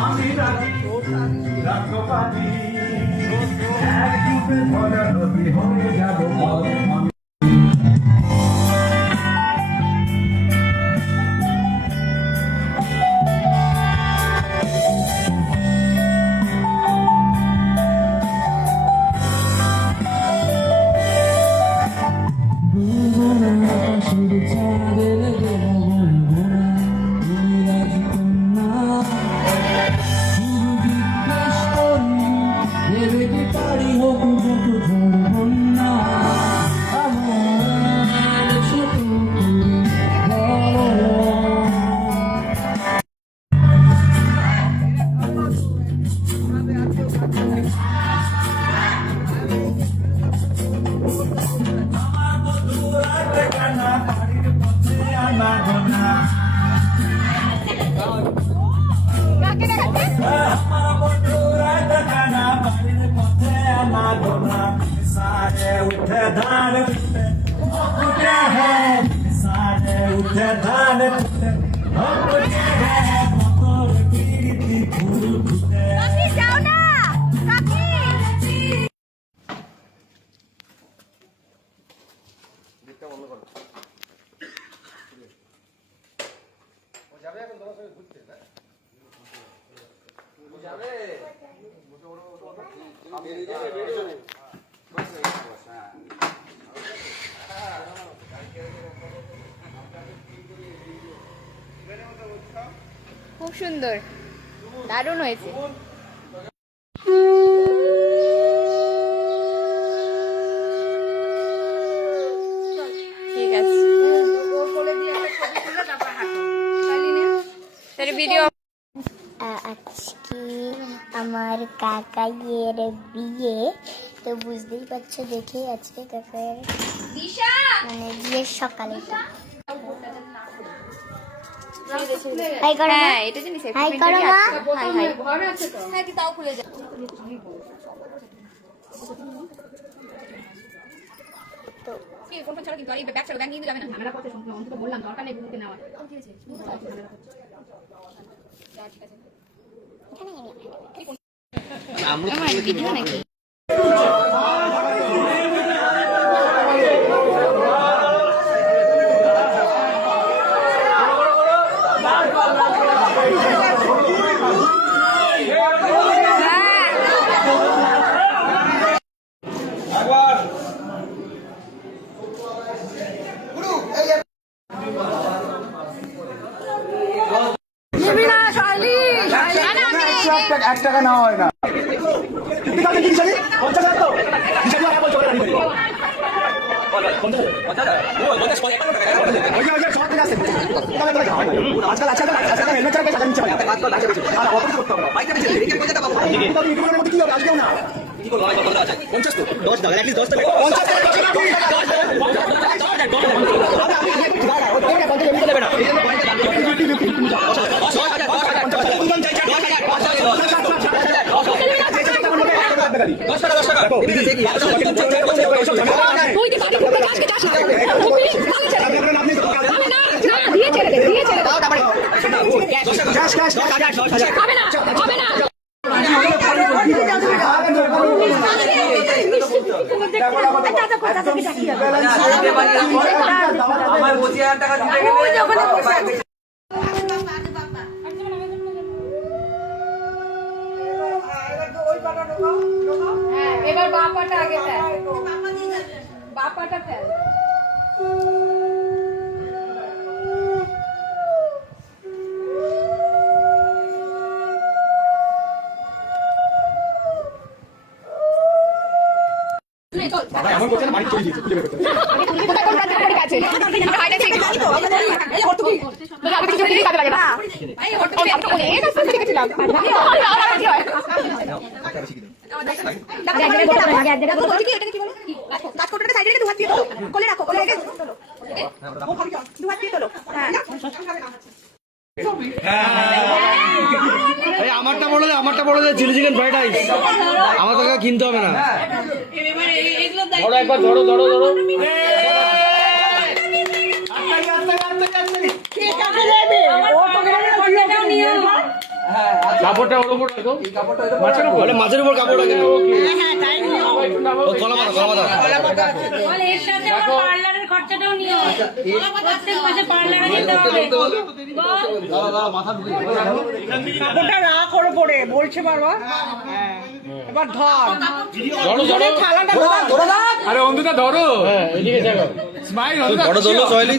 আমি রাজি রাজবাদী এক যুগে ভরা নদী হয়ে যাব আমি उठे धान उठे है सारे उठे धान उठे मोर कीर्ति फूल उठे काकी जाओ ना काकी দেখতে বন্ধ করো ও যাবে এখন তোমার সঙ্গে ঘুরতে না ও যাবে বেরিয়ে যাবে বেরিয়ে যাবে খুব সুন্দর, দারুণ হয়েছে। ঠিক আছে, ভিডিও। আজকে আমার কাকাইয়ের বিয়ে, তো বুঝতেই পারছো দেখে আজকে কাকাইয়ের মানে বিয়ের সকালে হাই করো মা, এটা জানিস হাই করো মা, হাই হাই ঘরে আছে তো, হ্যাঁ কি তাও খুলে যায় তো কি ফোন ছাড়া কিন্তু এই ব্যাগ ছাড়া ব্যাগ নিয়ে যাবে না, ঝামেলা করতে শুনতে অন্তত বললাম দরকার নেই বুঝতে নেওয়া কি হয়েছে আমরা ভিডিও নাকি এক টাকা নেওয়া হয় না ঠিক আছে ঠিক আছে পঞ্চাশ হাজার তো হিসাবে আর বলছো আজকাল আজকাল হেলমেট ছাড়া টাকা নিচ্ছে আর অফিস করতে হবে কি হবে আজকেও না কি করবো 50 তো 10 টাকা অ্যাটলিস্ট 10 টাকা 50 আমার 25,000 টাকা দিতে গেলে এবার বাপাটা আগে ফেল, বাপাটা ফেল। এমন করছে না বাড়ি চলে গিয়েছে খুঁজে বের করতে আমারটা বলে দে চিলি চিকেন ফ্রাইড রাইস আমার তোকে কিনতে হবে না ধরো একবার ধরো ধরো ধরো কাপড়টা ওর উপর রাখো মাছের উপর মাছের উপর কাপড় রাখে বল এর সাথে আমার পার্লারের খরচাটাও নিও প্রত্যেক মাসে পার্লারে যেতে হবে বল কাপড়টা রাখ ওর উপরে বলছে বারবার হ্যাঁ এবার ধর ধরো ধরো থালাটা ধরো না আরে অন্ধুটা ধরো হ্যাঁ এদিকে দেখো স্মাইল অন্ধুটা বড় দোলো সহেলি